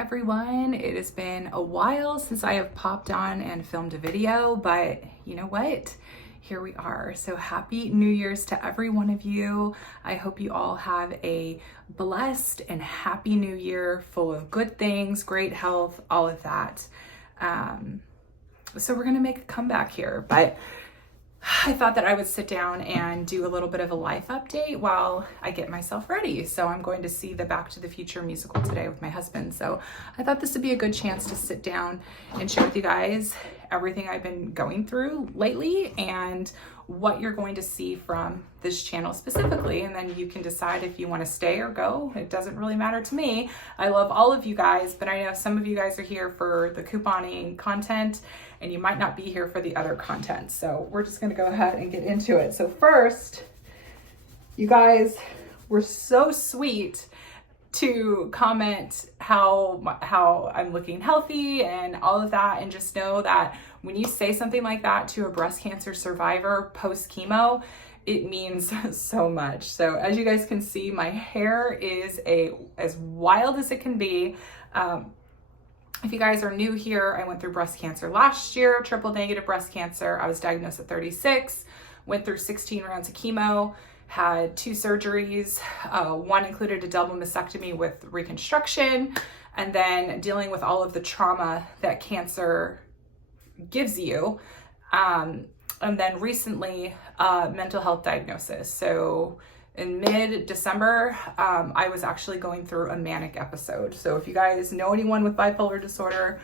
everyone. It has been a while since I have popped on and filmed a video, but you know what? Here we are. So happy New Year's to every one of you. I hope you all have a blessed and happy New Year full of good things, great health, all of that. So we're gonna make a comeback here, but I thought that I would sit down and do a little bit of a life update while I get myself ready. So I'm going to see the Back to the Future musical today with my husband. So I thought this would be a good chance to sit down and share with you guys everything I've been going through lately and what you're going to see from this channel specifically. And then you can decide if you want to stay or go. It doesn't really matter to me. I love all of you guys, but I know some of you guys are here for the couponing content and you might not be here for the other content. So we're just gonna go ahead and get into it. So first, you guys were so sweet to comment how I'm looking healthy and all of that. And just know that when you say something like that to a breast cancer survivor post chemo, it means so much. So as you guys can see, my hair is as wild as it can be. If you guys are new here, I went through breast cancer last year, triple negative breast cancer. I was diagnosed at 36, went through 16 rounds of chemo, had 2 surgeries. One included a double mastectomy with reconstruction, and then dealing with all of the trauma that cancer gives you. And then recently, mental health diagnosis. So in mid-December, I was actually going through a manic episode. So if you guys know anyone with bipolar disorder,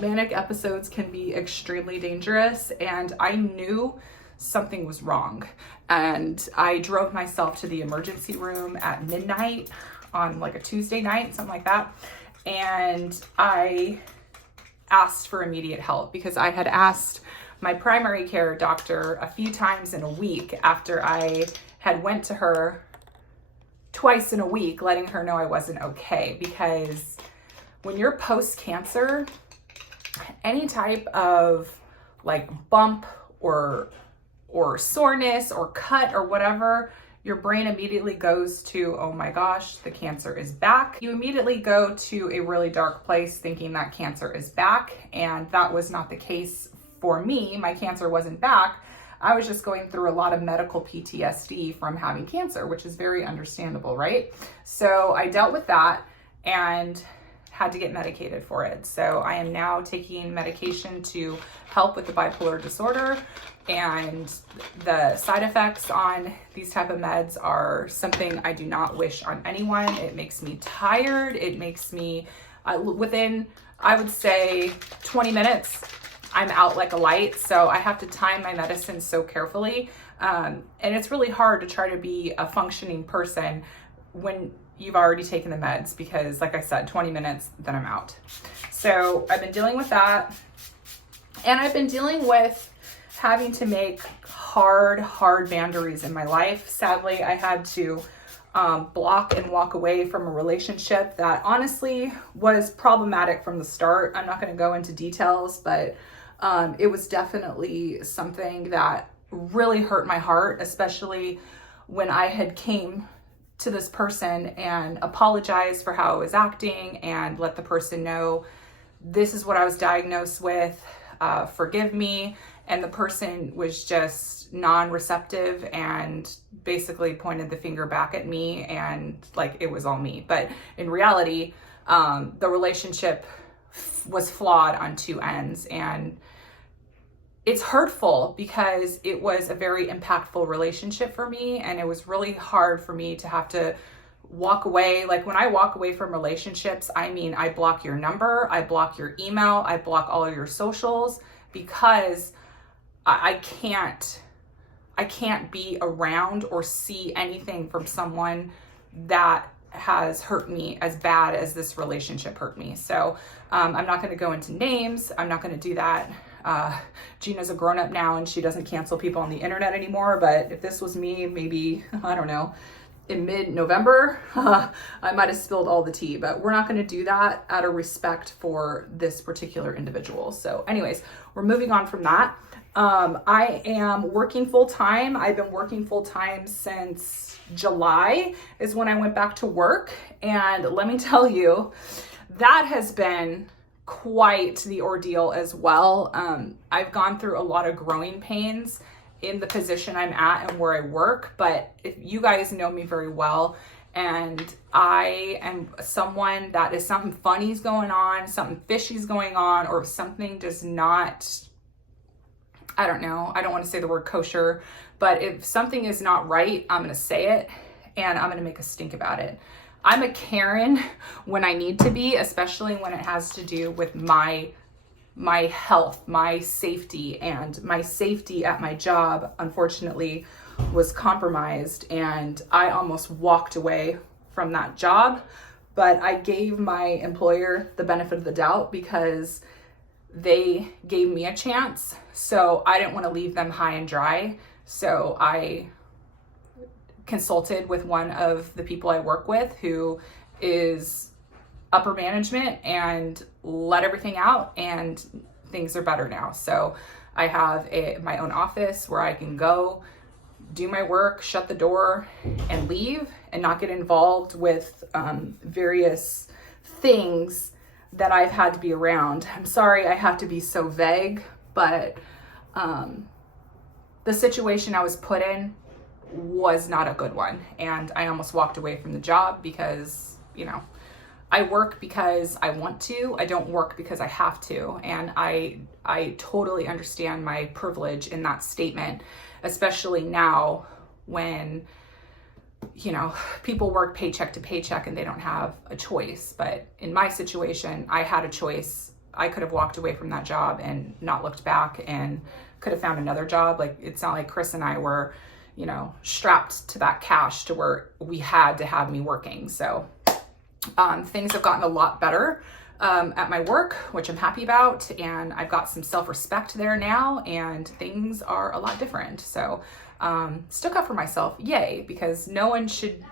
manic episodes can be extremely dangerous. And I knew something was wrong. And I drove myself to the emergency room at midnight on like a Tuesday night, something like that. And I asked for immediate help because I had asked my primary care doctor a few times in a week after I had went to her twice in a week, letting her know I wasn't okay. Because when you're post-cancer, any type of like bump or soreness or cut or whatever, your brain immediately goes to, oh my gosh, the cancer is back. You immediately go to a really dark place thinking that cancer is back. And that was not the case for me. My cancer wasn't back. I was just going through a lot of medical PTSD from having cancer, which is very understandable, right? So I dealt with that and had to get medicated for it. So I am now taking medication to help with the bipolar disorder, and the side effects on these type of meds are something I do not wish on anyone. It makes me tired. It makes me, within, I would say 20 minutes, I'm out like a light. So I have to time my medicine so carefully. And it's really hard to try to be a functioning person when you've already taken the meds, because like I said, 20 minutes, then I'm out. So I've been dealing with that. And I've been dealing with having to make hard boundaries in my life. Sadly, I had to block and walk away from a relationship that honestly was problematic from the start. I'm not going to go into details, but it was definitely something that really hurt my heart, especially when I had came to this person and apologized for how I was acting and let the person know this is what I was diagnosed with, forgive me. And the person was just non-receptive and basically pointed the finger back at me and like it was all me. But in reality, the relationship was flawed on 2 ends, and it's hurtful because it was a very impactful relationship for me, and it was really hard for me to have to walk away. Like when I walk away from relationships, I mean, I block your number, I block your email, I block all of your socials, because I can't be around or see anything from someone that has hurt me as bad as this relationship hurt me. So I'm not going to go into names. I'm not going to do that. Gina's a grown-up now and she doesn't cancel people on the internet anymore. But if this was me, maybe, I don't know, in mid-November, I might have spilled all the tea, but we're not going to do that out of respect for this particular individual. So anyways, we're moving on from that. I am working full-time. I've been working full-time since July is when I went back to work. And let me tell you, that has been quite the ordeal as well. I've gone through a lot of growing pains in the position I'm at and where I work, but if you guys know me very well, and I am someone that if something funny's going on, something fishy's going on, or if something does not, I don't know, I don't want to say the word kosher, but if something is not right, I'm going to say it and I'm going to make a stink about it. I'm a Karen when I need to be, especially when it has to do with my health, my safety, and my safety at my job, unfortunately, was compromised, and I almost walked away from that job. But I gave my employer the benefit of the doubt because they gave me a chance. So I didn't want to leave them high and dry. So I consulted with one of the people I work with who is upper management and let everything out, and things are better now. So I have my own office where I can go, do my work, shut the door, and leave, and not get involved with various things that I've had to be around. I'm sorry I have to be so vague, but the situation I was put in was not a good one. And I almost walked away from the job because, you know, I work because I want to. I don't work because I have to. And I totally understand my privilege in that statement, especially now when, you know, people work paycheck to paycheck and they don't have a choice. But in my situation, I had a choice. I could have walked away from that job and not looked back and could have found another job. Like, it's not like Chris and I were, you know, strapped to that cash to where we had to have me working. So things have gotten a lot better at my work, which I'm happy about. And I've got some self-respect there now, and things are a lot different. So stuck up for myself, yay, because no one should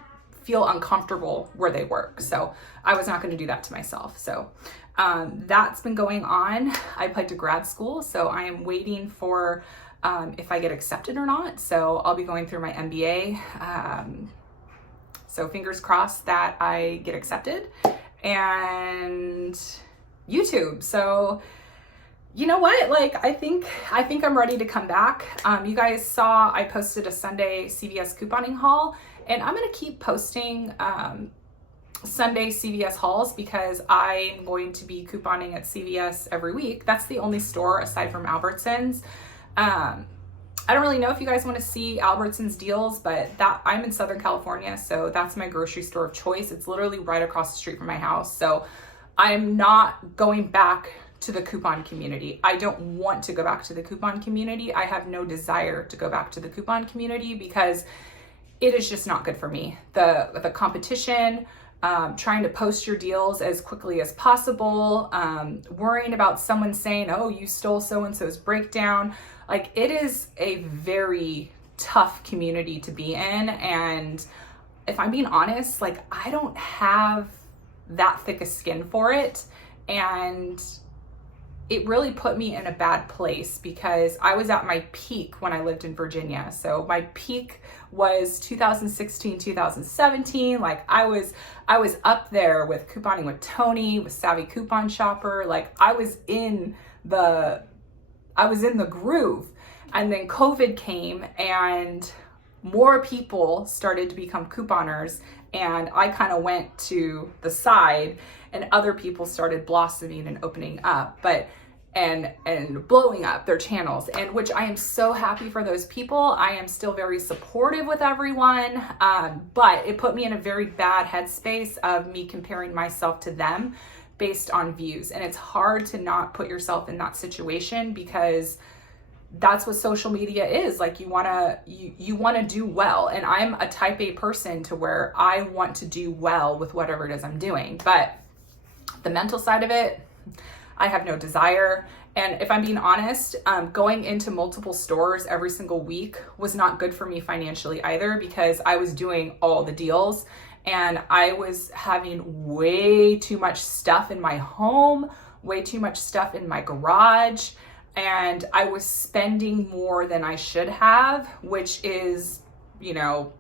feel uncomfortable where they work. So I was not going to do that to myself. So that's been going on. I applied to grad school, so I am waiting for if I get accepted or not. So I'll be going through my MBA. So fingers crossed that I get accepted. And YouTube. So you know what? Like, I think I'm ready to come back. You guys saw I posted a Sunday CVS couponing haul, and I'm going to keep posting Sunday CVS hauls because I'm going to be couponing at CVS every week. That's the only store aside from Albertsons. I don't really know if you guys want to see Albertsons deals, but that I'm in Southern California, so that's my grocery store of choice. It's literally right across the street from my house. So I'm not going back to the coupon community. I don't want to go back to the coupon community. I have no desire to go back to the coupon community because it is just not good for me. The competition, trying to post your deals as quickly as possible, worrying about someone saying, oh, you stole so-and-so's breakdown. Like, it is a very tough community to be in. And if I'm being honest, like, I don't have that thick a skin for it. And it really put me in a bad place because I was at my peak when I lived in Virginia. So my peak was 2016, 2017. Like, I was up there with couponing with Tony, with Savvy Coupon Shopper. Like, I was in the groove. And then COVID came and more people started to become couponers, and I kind of went to the side and other people started blossoming and opening up, and blowing up their channels, and which I am so happy for those people. I am still very supportive with everyone, but it put me in a very bad headspace of me comparing myself to them based on views. And it's hard to not put yourself in that situation because that's what social media is. Like, you want to do well. And I'm a type A person to where I want to do well with whatever it is I'm doing. But the mental side of it, I have no desire. And if I'm being honest, going into multiple stores every single week was not good for me financially either, because I was doing all the deals and I was having way too much stuff in my home, way too much stuff in my garage, and I was spending more than I should have, which is, you know,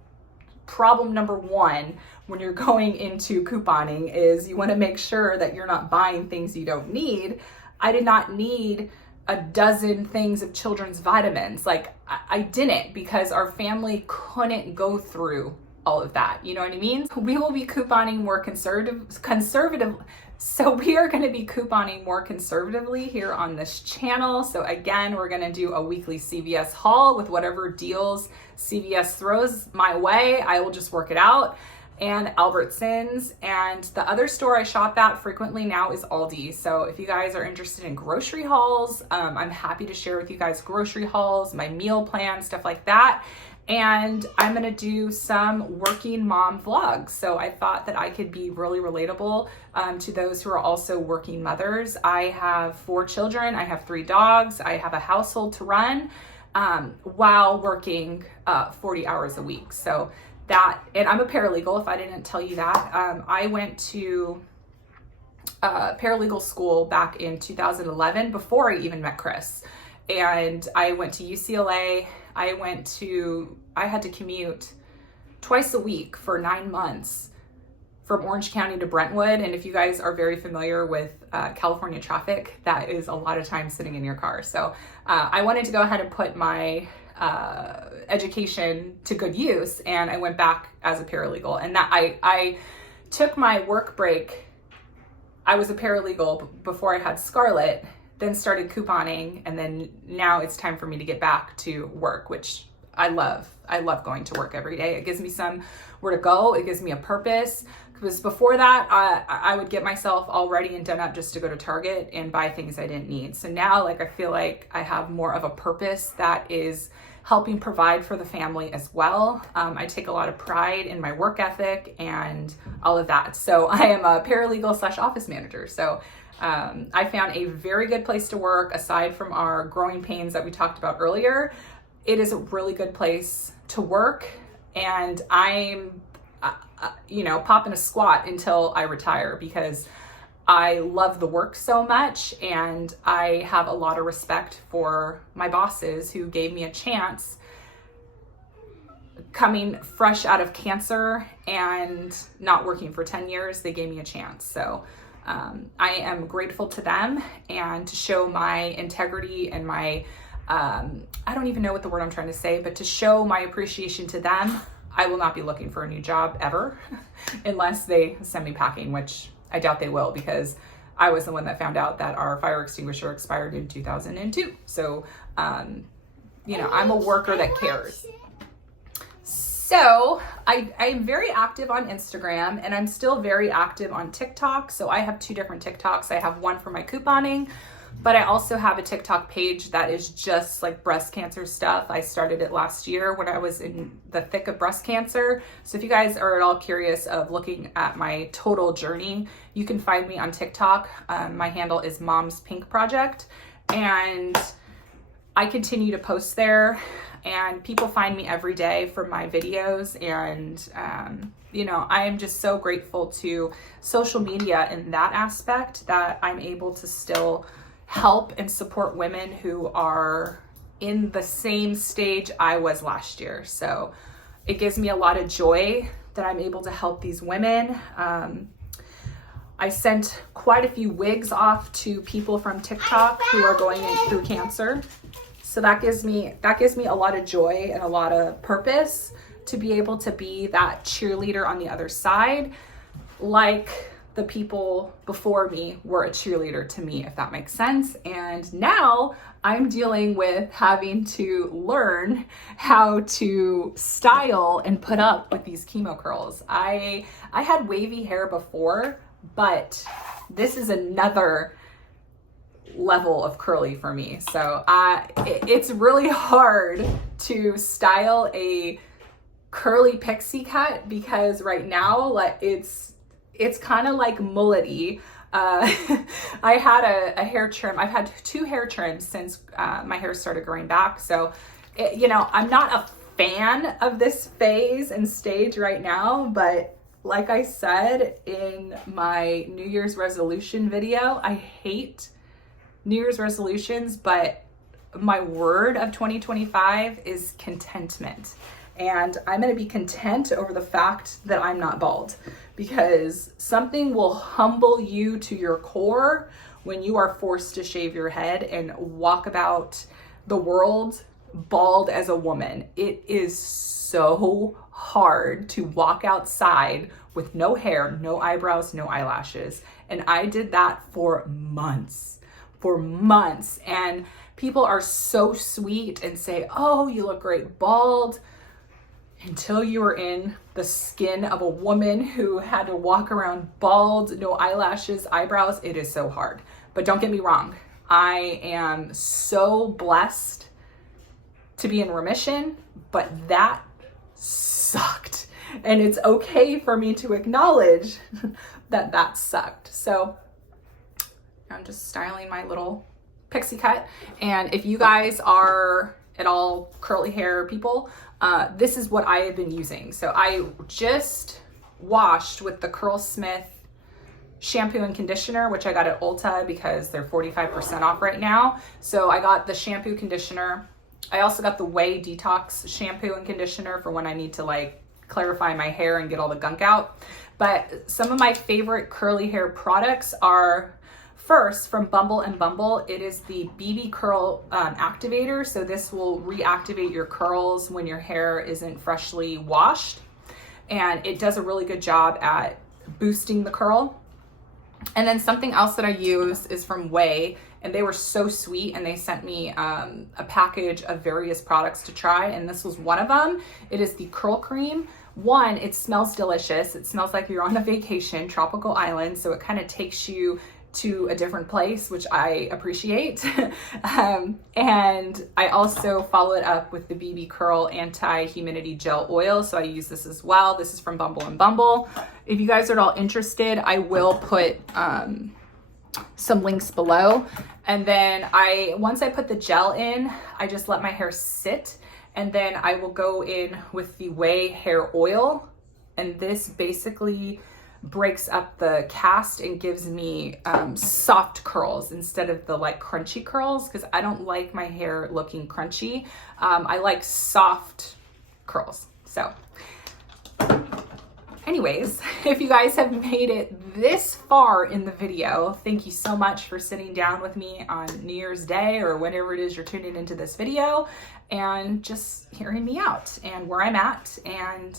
problem number one when you're going into couponing is you want to make sure that you're not buying things you don't need. I did not need a dozen things of children's vitamins. Like I didn't, because our family couldn't go through all of that. You know what I mean? We will be couponing more conservative. So we are going to be couponing more conservatively here on this channel. So again, we're going to do a weekly CVS haul with whatever deals CVS throws my way. I will just work it out. And Albertsons, and the other store I shop at frequently now is Aldi. So if you guys are interested in grocery hauls, I'm happy to share with you guys grocery hauls, my meal plan, stuff like that. And I'm gonna do some working mom vlogs. So I thought that I could be really relatable to those who are also working mothers. I have 4 children, I have 3 dogs, I have a household to run while working 40 hours a week. So that, and I'm a paralegal, if I didn't tell you that. I went to paralegal school back in 2011 before I even met Chris. And I went to UCLA. I had to commute twice a week for 9 months from Orange County to Brentwood. And if you guys are very familiar with California traffic, that is a lot of time sitting in your car. So I wanted to go ahead and put my education to good use, and I went back as a paralegal. And that I took my work break. I was a paralegal before I had Scarlett, then started couponing, and then now it's time for me to get back to work, which I love. I love going to work every day. It gives me somewhere to go. It gives me a purpose. Because before that, I would get myself all ready and done up just to go to Target and buy things I didn't need. So now, like, I feel like I have more of a purpose that is helping provide for the family as well. I take a lot of pride in my work ethic and all of that. So I am a paralegal / office manager. So I found a very good place to work. Aside from our growing pains that we talked about earlier, it is a really good place to work. And I'm, popping a squat until I retire, because I love the work so much, and I have a lot of respect for my bosses who gave me a chance coming fresh out of cancer and not working for 10 years. They gave me a chance. So I am grateful to them, and to show my integrity and my, I don't even know what the word I'm trying to say, but to show my appreciation to them, I will not be looking for a new job ever unless they send me packing, which I doubt they will, because I was the one that found out that our fire extinguisher expired in 2002. So, I'm a worker that cares. So I'm very active on Instagram, and I'm still very active on TikTok. So I have 2 different TikToks. I have one for my couponing, but I also have a TikTok page that is just like breast cancer stuff. I started it last year when I was in the thick of breast cancer. So if you guys are at all curious of looking at my total journey, you can find me on TikTok. My handle is Mom's Pink Project, and I continue to post there, and people find me every day for my videos. And, I am just so grateful to social media in that aspect, that I'm able to still help and support women who are in the same stage I was last year. So it gives me a lot of joy that I'm able to help these women. I sent quite a few wigs off to people from TikTok who are going through cancer. So that gives me a lot of joy and a lot of purpose to be able to be that cheerleader on the other side, like the people before me were a cheerleader to me, if that makes sense. And now I'm dealing with having to learn how to style and put up with these chemo curls. I had wavy hair before, but this is another level of curly for me. So it's really hard to style a curly pixie cut, because right now, like, it's kind of like mullety. I had a hair trim. I've had 2 hair trims since my hair started growing back. So, I'm not a fan of this phase and stage right now, but like I said in my New Year's resolution video, I hate New Year's resolutions, but my word of 2025 is contentment. and I'm going to be content over the fact that I'm not bald, because something will humble you to your core when you are forced to shave your head and walk about the world bald as a woman. It is so hard to walk outside with no hair, no eyebrows, no eyelashes. And I did that for months. And people are so sweet and say, oh, you look great bald, until you are in the skin of a woman who had to walk around bald, no eyelashes, eyebrows. It is so hard. But don't get me wrong. I am so blessed to be in remission, but that sucked. And it's okay for me to acknowledge that that sucked. So I'm just styling my little pixie cut. And if you guys are at all curly hair people, this is what I have been using. So I just washed with the Curlsmith shampoo and conditioner, which I got at Ulta because they're 45% off right now. So I got the shampoo conditioner. I also got the Way Detox shampoo and conditioner for when I need to like clarify my hair and get all the gunk out. But some of my favorite curly hair products are, first, from Bumble and Bumble, it is the BB Curl Activator. So this will reactivate your curls when your hair isn't freshly washed. And it does a really good job at boosting the curl. And then something else that I use is from Way, and they were so sweet, and they sent me a package of various products to try, and this was one of them. It is the curl cream. One, it smells delicious. It smells like you're on a vacation, tropical island, so it kind of takes you to a different place, which I appreciate. And I also follow it up with the BB Curl Anti-Humidity Gel Oil, so I use this as well. This is from Bumble and Bumble. If you guys are at all interested, I will put some links below. And then once I put the gel in, I just let my hair sit, and then I will go in with the Way Hair Oil, and this basically breaks up the cast and gives me soft curls instead of the like crunchy curls, because I don't like my hair looking crunchy. I like soft curls. So anyways, if you guys have made it this far in the video, thank you so much for sitting down with me on New Year's Day or whenever it is you're tuning into this video and just hearing me out and where I'm at. And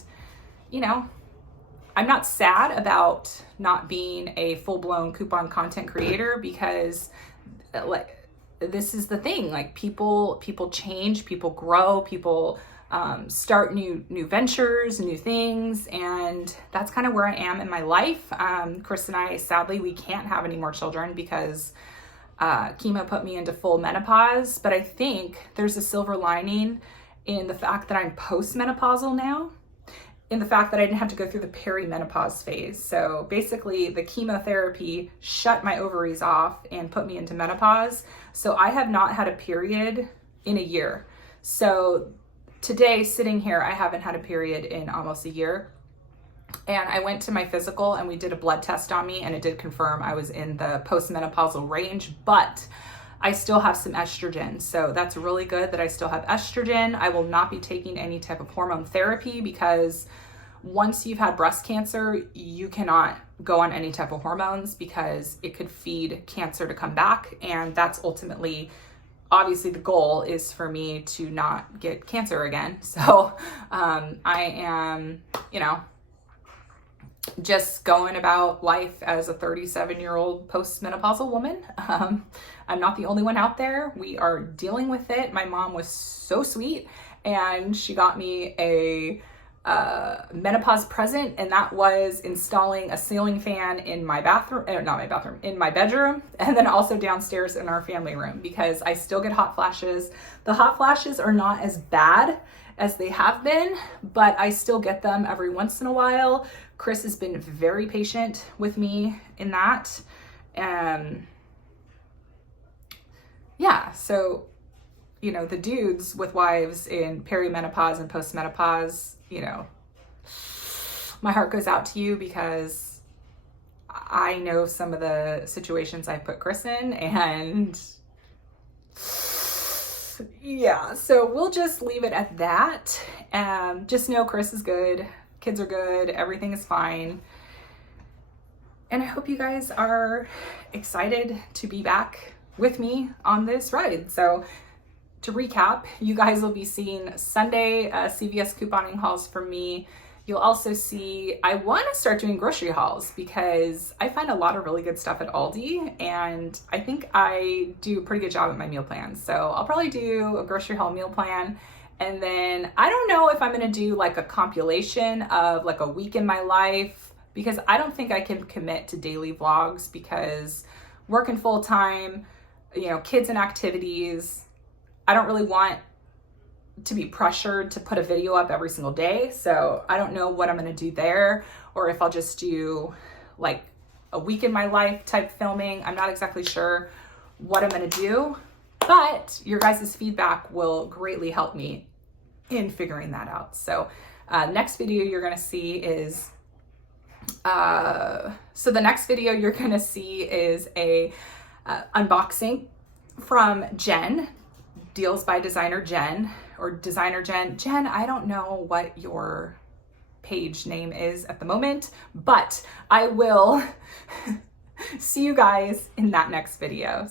you know, I'm not sad about not being a full-blown coupon content creator, because like this is the thing, like people change, people grow, people start new ventures, new things, and that's kind of where I am in my life. Chris and I, sadly, we can't have any more children because chemo put me into full menopause, but I think there's a silver lining in the fact that I'm postmenopausal now, in the fact that I didn't have to go through the perimenopause phase. So basically the chemotherapy shut my ovaries off and put me into menopause. So I have not had a period in a year. So today, sitting here, I haven't had a period in almost a year. And I went to my physical and we did a blood test on me, and it did confirm I was in the postmenopausal range, but I still have some estrogen. So that's really good that I still have estrogen. I will not be taking any type of hormone therapy, because once you've had breast cancer, you cannot go on any type of hormones because it could feed cancer to come back. And that's ultimately, obviously the goal is for me to not get cancer again. So I am, just going about life as a 37-year-old postmenopausal woman. I'm not the only one out there. We are dealing with it. My mom was so sweet, and she got me a Menopause Present, and that was installing a ceiling fan in my bathroom, in my bedroom, and then also downstairs in our family room, because I still get hot flashes. The hot flashes are not as bad as they have been, but I still get them every once in a while. Chris has been very patient with me in that. Yeah, so, the dudes with wives in perimenopause and postmenopause, my heart goes out to you, because I know some of the situations I put Chris in, and Yeah, so we'll just leave it at that. Just know Chris is good, kids are good, everything is fine. And I hope you guys are excited to be back with me on this ride. So to recap, you guys will be seeing Sunday CVS couponing hauls from me. You'll also see, I want to start doing grocery hauls because I find a lot of really good stuff at Aldi, and I think I do a pretty good job at my meal plans. So I'll probably do a grocery haul meal plan. And then I don't know if I'm going to do like a compilation of like a week in my life, because I don't think I can commit to daily vlogs because working full time, you know, kids and activities, I don't really want to be pressured to put a video up every single day. So I don't know what I'm going to do there, or if I'll just do like a week in my life type filming. I'm not exactly sure what I'm going to do, but your guys' feedback will greatly help me in figuring that out. So next video you're going to see is so the next video you're going to see is a unboxing from Jen, Deals by Designer Jen, or Designer Jen. Jen, I don't know what your page name is at the moment, but I will see you guys in that next video.